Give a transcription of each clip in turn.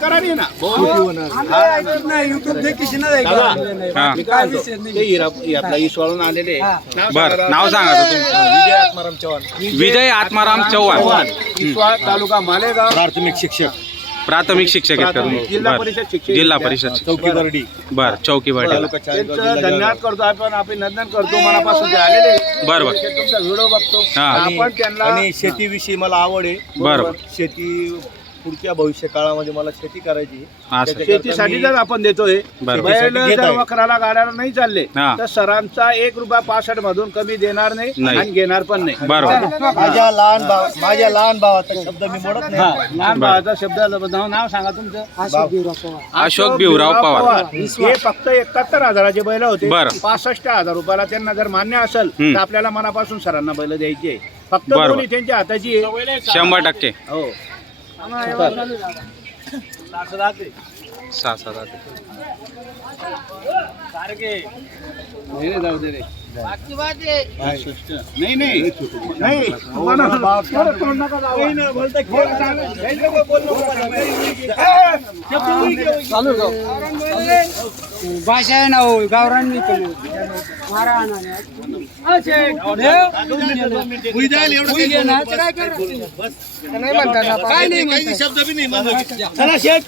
करा नाही ना आपला ईश्वरून आलेले बरं नाव सांगा आता तुमचं. विजय आत्माराम चव्हाण तालुका मालेगाव प्राथमिक शिक्षक आहेत का तुम्ही? जिल्हा बरं. परिषद शिक्षक जिल्हा परिषद चौकी बर्डी बर चौकीवाडी. त्यांचं धन्यवाद करतो आपण अभिनंदन करतो मनापासून जे आलेले बरोबर. तुमचा व्हिडिओ बघतो हा. आपण त्यांना आणि शेतीविषयी मला आवड आहे. बरोबर. शेती पुढच्या भविष्य काळामध्ये मला शेती करायची. असं. शेतीसाठी जर आपण देतोय बरोबर. बैल घेत जर आहे. वखराला गाड्याला नाही चालले हा. तर सरांचा ₹1.65 मधून कमी देणार नाही नाही. आणि घेणार पण नाही. बरोबर. माझ्या लहान भावाचा शब्द मी मोडत नाही. लहान भावाचा शब्द नाव सांगा तुमचं. अशोक भिवराव पवार. हे फक्त 71,000चे बैल होते. बरं. 65,000 रुपयाला त्यांना जर मान्य असेल तर आपल्याला मनापासून सरांना बैल द्यायची आहे. फक्त बरोबर. दोन्ही त्यांच्या हाताची आहे. 100%. हो 6-7 नाही जाऊ दे रे. नाही नाही नाही तोंड नका जाऊ. भाषा आहे ना हो गावरान मी केली मारा नाही म्हणतात काय नाही म्हणतात. शब्द बी नाही. चला शेठ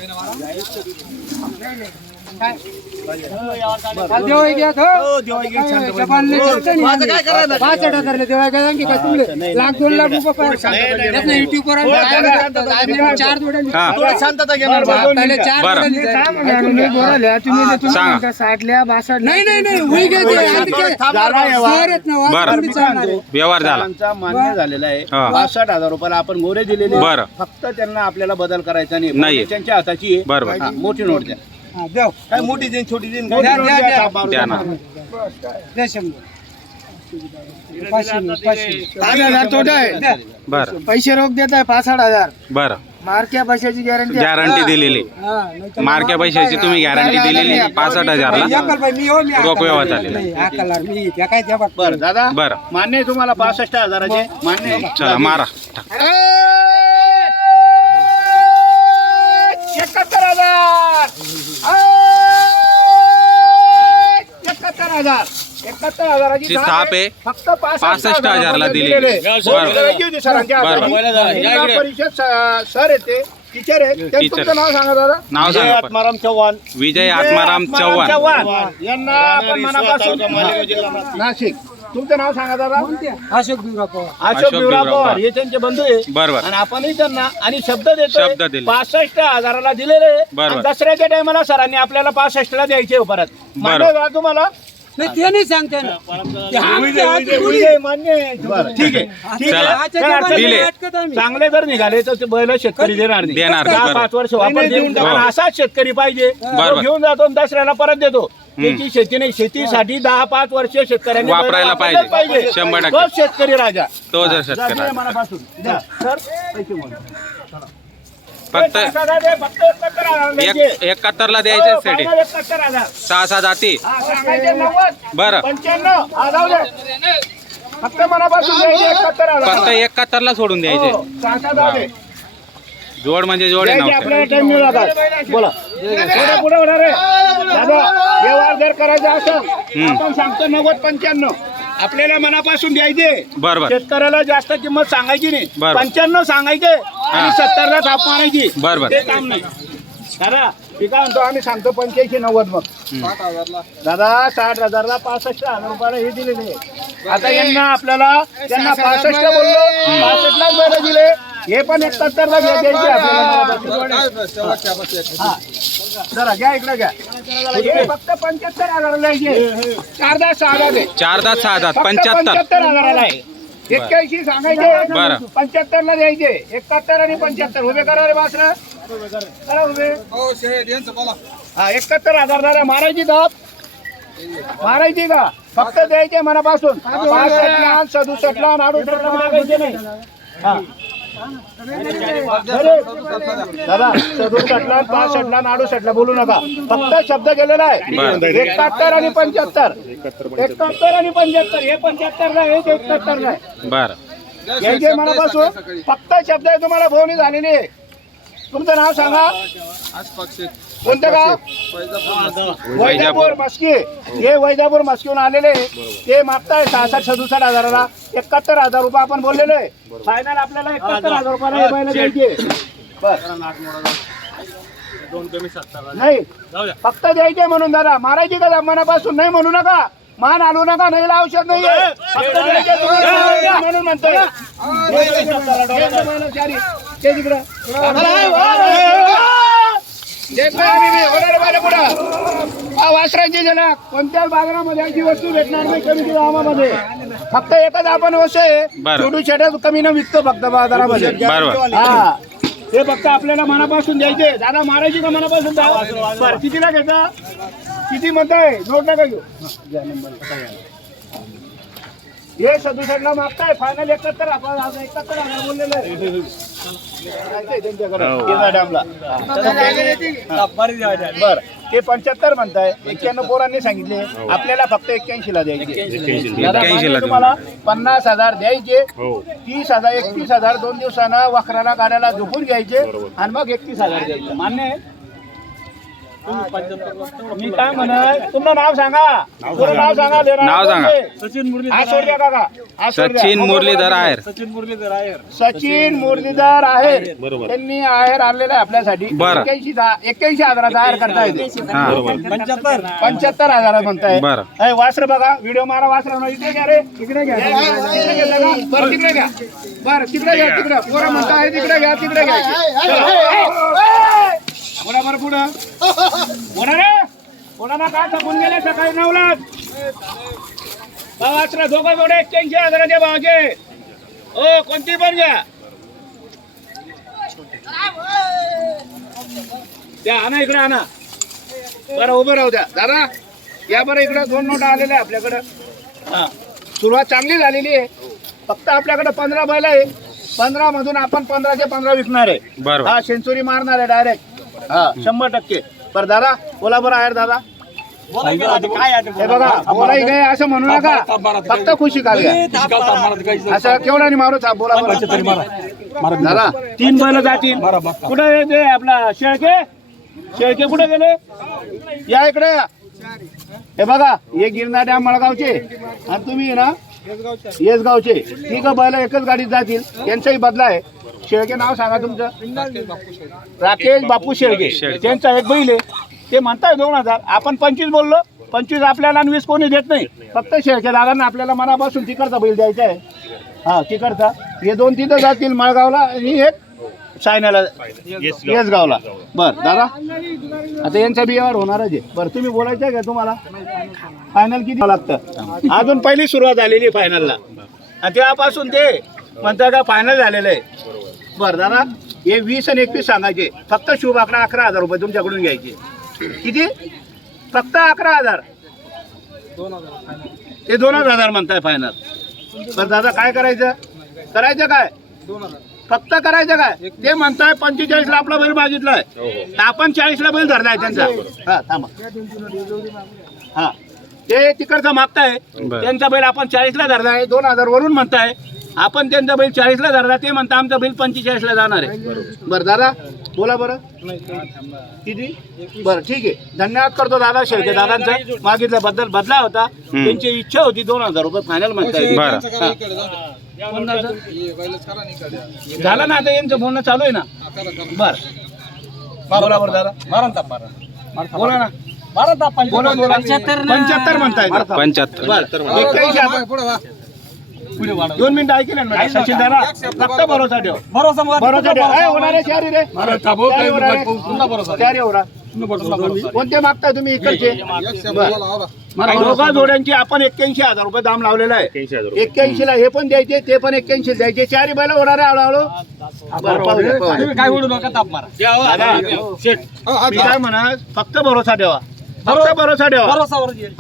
देवाई घ्या जपानले 65,000 देवाई घ्या की काय तुमले ₹1,00,000 युट्यूब वर 4 जोड्या हा. शांतता घेणार. पहिले 4 बरं. जोड्या साठल्या 62 नाही होई व्यवहार झाला. सरांचा मान्य झालेला आहे. हा. 62,000 रुपयाला आपण गोरे दिलेले. बरं. फक्त त्यांना आपल्याला बदल करायचा नाही. नाही. त्यांच्या हाताची आहे. बरोबर. हा, मोठी नोट द्या. काय मोठी देईन छोटी देईन मोठी नोट द्या, द्या. छापावर द्या ना. बरं पैसे रोख देत आहे 65,000 बरं. मारक्या पैशाची गॅरंटी गॅरंटी दिलेली. मारक्या पैशाची तुम्ही गॅरंटी दिलेली 65,000ला रोख व्यवहार झालेला. बरं दादा बरं. मान्य आहे तुम्हाला 65,000चे मान्य आहे? चला मारा. 71,000 ची थाप आहे. फक्त 65,000 ला दिलेली. जिल्हा परिषद सर येते टीचर आहे. त्यांचं टीचर. तुमचं नाव सांगा दादा. नाव सांगा पण. आत्माराम चव्हाण. विजय आत्माराम चव्हाण. यांना आपण मनापासून नाशिक. तुमचं नाव सांगा दादा. अशोक भिवराव पवार. अशोक भिवराव पवार हे त्यांचे बंधू आहे. बरोबर. आणि आपणही त्यांना आणि शब्द शब्द देतो दिले. 65,000ला दिलेले. बरोबर. आणि दसऱ्याच्या टायमाला सरांनी आपल्याला 65ला द्यायचे हो परत. मान्य आहे का तुम्हाला? नाही ते नाही सांगते ना मान्य आहे. बरं, ठीक आहे ठीक चला. आहे. काय अडचण दिले. नाही. चांगले जर निघाले तर ते बैल शेतकरी देणार नाही. देणार नाही. 5 वर्ष वापर देऊन हो. टाका. असाच शेतकरी पाहिजे. बरोबर. तो घेऊन जातो आणि दसऱ्याला परत देतो. त्याची शेती नाही. शेतीसाठी 10-5 वर्ष शेतकऱ्यांनी वापरायला बैल पाहिजे. 100%. तोच शेतकरी राजा. तो जर जा, शेतकरी दे मनापासून. द्या. सर, पैसे मोजा. फक्त 71,000 द्यायचे. 71ला द्यायचे हो, साठी. final 71,000. 6-7 जाती. हा, सांगायचे 90. बरं. 95. हा, जाऊ दे. फक्त मनापासून द्यायचे 71,000. फक्त 71ला सोडून द्यायचे. हो, 6-7 जाऊ दे. जोड म्हणजे जोड आहे द्यायचे नाव. आपल्याला टाइम मिळाला. बोला पुढे होणार आहे दादा. व्यवहार जर करायचा असेल आपण सांगतो 90-95. आपल्याला मनापासून द्यायचे. बरोबर. शेतकऱ्याला जास्त किंमत सांगायची नाही. बरोबर. 95 सांगायचे आणि 70ला थाप मारायची. बरोबर. ते काम नाही दादा. ठीक आहे म्हणतो आम्ही सांगतो 85-90 मग. दादा 60,000ला 65,000 रुपयाला हे दिलेले. आता यांना आपल्याला त्यांना 65 बोललो 65लाच बैल दिले. हे पण 71ला द्यायचे आपल्याला. जरा घ्या इकडे घ्या. हे फक्त 75,000 द्यायचे. 4-10-6 दे. 4-10-6 फक्त 75. 75,000ला आहे. 81 सांगायचे. बरं. 75ला द्यायचे. 71 आणि 75 उभे करा रे बासरा. करा उभे. हा 71,000 दादा. मारायची दाब मारायची का फक्त द्यायचे मनापासून. 65ला 67ला 68ला मागायचे नाही. हा दादा 67ला 65ला 68ला बोलू नका. फक्त शब्द गेलेला आहे. बरं. 71 आणि 75. 71 आणि 75. हे 75ला आहे. 71ला आहे. बरं. यायचे मनापासून. फक्त शब्द आहे तुम्हाला भोवणी झालेली आहे. तुमचं नाव सांगा. कोणतं गाव? वैजापूर मस्की. हे वैजापूर मस्कीहून आलेले ते मागताय 66-67 हजाराला. 71,000 रुपये आपण बोललेलो आहे. फायनल आपल्याला 71,000 रुपयाला हे बैल द्यायचे. नाही फक्त द्यायचे म्हणून दादा, मारायची का मनापासून नाही म्हणू नका. मान आणू नका, नाही औषध नाही फक्त द्यायचे म्हणून म्हणतोय. वासरांची जला कोणत्याच बाजारामध्ये अशी वस्तू भेटणार नाही कमी दामामध्ये. फक्त एकच आपण वस्तू आहे छोटू छोट्या कमी न विकतो फक्त बाजारामध्ये. हा हे फक्त आपल्याला मनापासून द्यायचे. दादा मारायची का मनापासून? बरं कितीला घेता? किती म्हणताय? नोट नका घेऊ. हे 67ला मागताय. फायनल 71 आपण 71,000 बोललेलं आहे. बर ते 75 म्हणताय. 91 पोरांनी सांगितले. आपल्याला फक्त 81ला द्यायचे. तुम्हाला 50,000 द्यायचे. 30,000 31,000 2 दिवसानं वखराला गाड्याला झोपून घ्यायचे आणि मग 31,000 द्यायचे. मान्य आहे? मी काय म्हणत, तुमचं नाव सांगा. नाव सांगा. नाव सांगा. सचिन मुरलीधर आहेर. सचिन मुरलीधर आहेर. त्यांनी आहेर आणलेला आहे आपल्यासाठी. 81,000 आहेर करता येते. 75,000 म्हणताय. वासर बघा, व्हिडिओ मारा. वासर इकडे घ्या रे. इकडे घ्या. बरं तिकडे घ्या. बरं तिकडे घ्या. तिकडे पोरं म्हणताय तिकडे घ्या. तिकडे घ्या. बोला बरं पुढं बोला रे. कोणाला काय थकून गेले सकाळी 9ला. वासरा दोघं जोडे 81,000 भावाचे. हो कोणती पण घ्या. त्या आणा इकडे आणा. बरं उभं राहू द्या दादा. या बरं इकडे 2 नोट आलेल्या आहे आपल्याकडं. हा सुरुवात चांगली झालेली आहे. फक्त आपल्याकडे 15 बैल आहे. 15 मधून आपण 15चे 15 विकणार आहे. हा सेंचुरी मारणार आहे डायरेक्ट. हा 100%. बरं दादा बोला बरं आहेर दादा. हे बघा बोलाही काय असं म्हणू नका. फक्त खुशी का घ्या. असं केवढा नाही मारू. बोला बरं दादा. 3 बैल जातील. कुठे ते आपला शेळके कुठे गेले? या इकडे. हे बघा हे गिरणार डॅम मळगावचे आणि तुम्ही ना येसगावचे. ठीक आहे बैल एकच गाडीत जातील. त्यांचाही बदला आहे. शेळके नाव सांगा तुमचं. राकेश बापू शेळके. त्यांचा एक बैल आहे. ते म्हणताय 2,000. आपण 25 बोललो. 25 आपल्याला आणि 20 कोणी देत नाही. फक्त शेळके दादांना आपल्याला मनापासून तिकडचा बैल द्यायचा आहे. हा तिकडचा. हे 2 तिथं जातील मळगावला आणि एक सायनाला येसगावला. बर दादा आता यांचा बियावर होणारच आहे. बरं तुम्ही बोलायचं आहे का तुम्हाला? फायनल किती लागतं? अजून पहिली सुरुवात झालेली फायनलला. तेव्हापासून ते म्हणता का फायनल झालेलं आहे. बरं दादा हे 20 आणि 21 सांगायचे. फक्त शुभ आकडा 11,000 रुपये तुमच्याकडून घ्यायचे. किती? फक्त 11,000. ते 2,000 म्हणताय फायनल. बरं दादा काय करायचं? करायचं काय? फक्त करायचं काय? ते म्हणताय 45ला आपला बैल मागितलाय. आपण 40ला बैल धरलाय त्यांचा. हा थांबा. हा ते तिकडचा मागताय. त्यांचा बैल आपण 40ला धरलाय. 2,000 वरून म्हणताय. आपण त्यांचा बैल 40ला धरला. ते म्हणता आमचा बैल 45ला जाणार आहे. बरं दादा बोला बरं किती? बरं ठीक आहे. धन्यवाद करतो दादा शेळके दादांचा. मागितल्याबद्दल बदला होता. त्यांची इच्छा होती 2,000 रुपये फायनल म्हणताय. झालं ना आता यांचं बोलणं चालू आहे ना. बर बोला बरं दादा. बोला ना. 75 म्हणताय. 75. 2 मिनिटं ऐकले ना सचिन दादा. फक्त भरोसा ठेव. भरोसा ठेव. होणारे शहरी रे. कोणते मागताय तुम्ही इकडचे? दोघा जोड्यांची आपण 81,000 रुपये दाम लावलेला आहे. 81ला हे पण द्यायचे. ते पण 81 द्यायचे. 4 बैल होणार आहे हळूहळू. काय बोलू नका. ताप मारा. मी काय म्हणा फक्त भरोसा ठेवा. फक्त भरोसा ठेवा.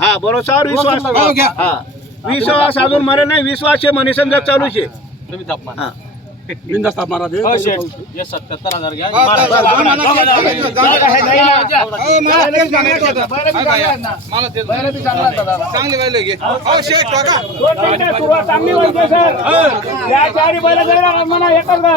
हा भरोसावर विश्वास. हा विश्वास अजून मरे नाही. विश्वास आहे मनीसन जग चालूच आहे. बिनधास्त मारा दे. हो शेठ हे 77,000 घ्या. हे नाही ना. बैलं बी चांगला आहेत ना. मला ते बैलं बी चांगला आहेत दादा. चांगले बैल घे. हो शेठ बघा. दोन मिनिटं सुरुवात चांगली व्हायची सर. या चारी बैल जायला मला एकच का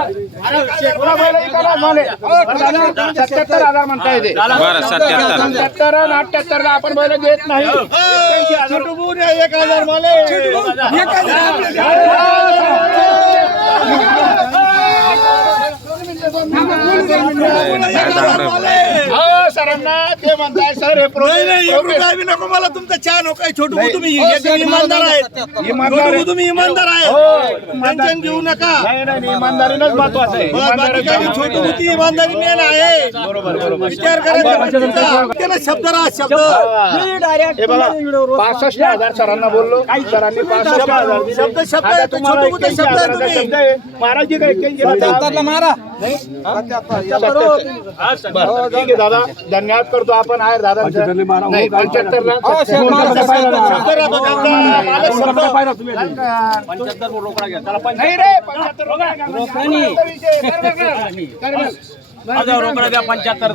पुरा बैल विकायला झाले. बरं दादा, 77,000 म्हणता येते. बरं 77. 77 आणि 78 ला आपण बैल घेत नाही. 81,000 1,000 माले. हो सरांना ते म्हणताय सर हे नको मला तुमचा चहा नको छोटू नाही. तुम्ही हो, एकदम इमानदार आहेत. इमानदार आहे. छोटू तुम्ही इमानदार हो, आहेत. टेन्शन घेऊ नका. नाही, इमानदारीनंच महत्वाचं आहे. इमानदारी छोटू होती इमानदारी मेन आहे. बरोबर. विचार करायचा त्याला शब्द राहा शब्द हे बघा 65,000 सरांना बोललो सरांनी 65,000 दिले. शब्द शब्द आता आहे तो तुम्हाला छोटू कुठे 81,000 शब्द आहे चा तुम्ही शब्द आहे. महाराजजी का 81,000 मारा बरं, ठीक आहे दादा धन्यवाद करतो आपण आहे दादा नाही 75 ला नाही रे 75 रोकडा द्या 75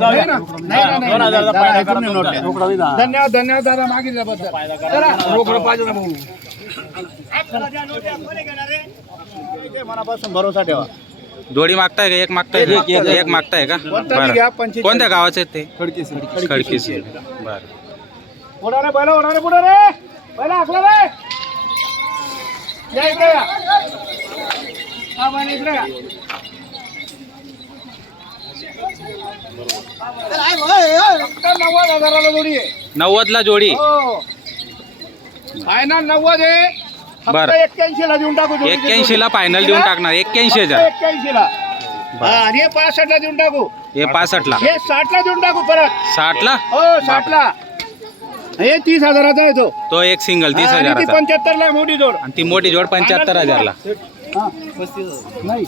धन्यवाद दादा मागितल्याबद्दल रोकडं पाहिजे ना भाऊ. मनापासून भरोसा ठेवा जोडी मागताय का एक मागताय एक मागताय का कोणताही घ्या, बरं 25. कोणत्या गावाचे आहेत ते खडकीचे बरं पुढे रे पुढे रे पहिला आखला रे या इकडे या हा बन इकडे या 90,000 जोडी आहे 90 ला जोडी हो फायनल 90 आहे फक्त बरं. 81 ला देऊन टाकू जोडी. 81 ला फायनल देऊन टाकणार 81,000 81 ला हा आणि हे 65 ला देऊन टाकू हे 65 ला हे 60 ला देऊन टाकू परत 60 ला हो 60 ला हे 30,000 आहे तो तो एक सिंगल आणि ती 30,000 75 ला मोठी जोड आणि ती मोठी जोड 75,000 ला नाही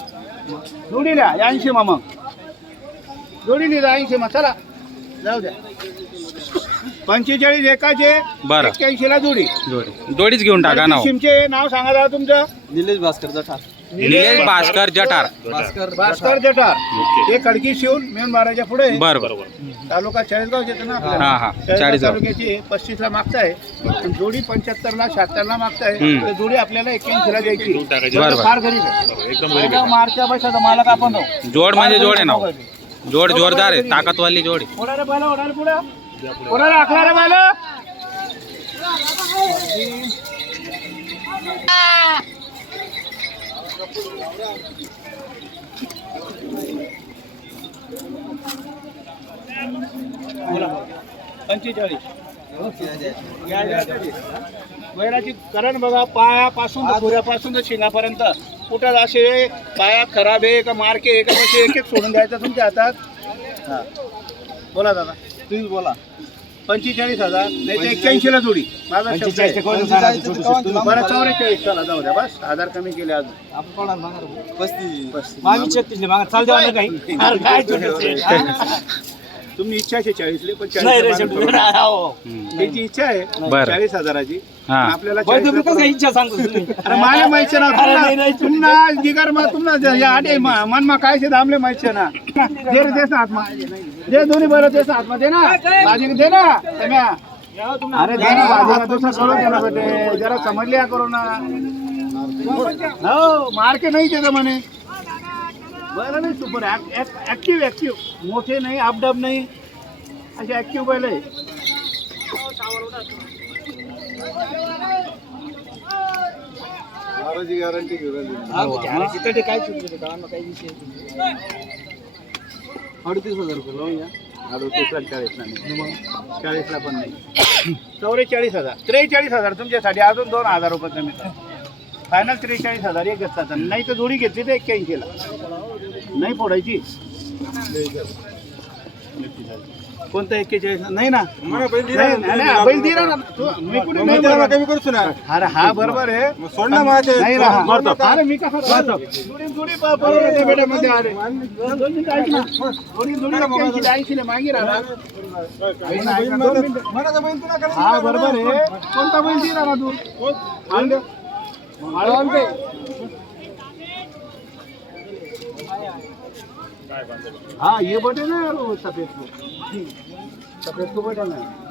जोडीला 80 मग जोडीली 80 मग चला जाऊ द्या 45 एकाचे बरं. 81 ला जोडी जोडीच घेऊन टाका नाव सिमचे नाव सांगा दादा तुमचं निलेश भास्कर जठार निलेश भास्कर जठार भास्कर जठार हे खडकी शिवून मेन बाराच्या पुढे आहे. बर बर तालुका चाळीसगाव येतो ना आपल्याला. हा, हा. चाळीसगाव चाळीसगाव. तालुक्याची 35 ला मागताय आणि जोडी 75 ला 76 ला मागताय हम्म. तर जोडी आपल्याला 81 ला द्यायची बरोबर. फार गरीब आहे मार्चच्या पैशाचा मालक आपण आहोत. जोड म्हणजे जोड आहे नाव जोड जोरदार आहे ताकदवाली जोड आहे पुढे रे बैल ओढायला पुढे रे आखला रे बैल बैलाची करण बघा पायापासून तर पुऱ्यापासून तर शिंगापर्यंत कुठं असे पाया खराब आहे का मार्के आहे का कसे एक एक सोडून द्यायचं तुमच्या हातात हा. बोला दादा तुम्ही बोला 45,000 नाही तर 81 ला जोडी माझा शब्द आहे. बरं 44 चला जाऊ द्या बस आधार कमी केले अजून 35 तुम्ही इच्छा आहे 40 ले पण 40 त्याची इच्छा आहे बरं. 40,000ची हा. आपल्याला 40,000 अरे माले माहिती ना तुम्हाला जिगर मा तुम्हाला या आडे मन मा काय से दामले माहिती ना दे रे देस आत्मा दे दोन्ही बरं देस आत्मा दे ना बाजी दे ना सम्या अरे दे ना बाजी दूसरा करो देना बेटे जरा समझ लिया करो ना हो मार के नहीं देता मैंने बरं नाही सुपर ऍक्टिव्ह मोठे नाही अपडब नाही असे ऍक्टिव्ह बैल आहे गॅरंटी घेऊन काय चुकलं काही विषय 38,000 रुपये लावून या 38 ला 40 ला नाही 40 ला पण नाही 44,000 43,000 तुमच्यासाठी अजून 2,000 रुपये कमी करा फायनल 43,000 एक घेतला नाही तर जोडी घेतली तर 81 ला नाही फोडायची कोणतं 41 नाही ना बैल दिला ना मी कुठे नाही बरोबर. अरे हा बरोबर आहे नाही ना अरे मी कसा जोडी बेटा मध्ये अरे जोडी 80 ला मागे राहणार हा बरोबर आहे कोणता बैल दिला ना तू हाँ ये बटन है यार वो सफेद को बटन है।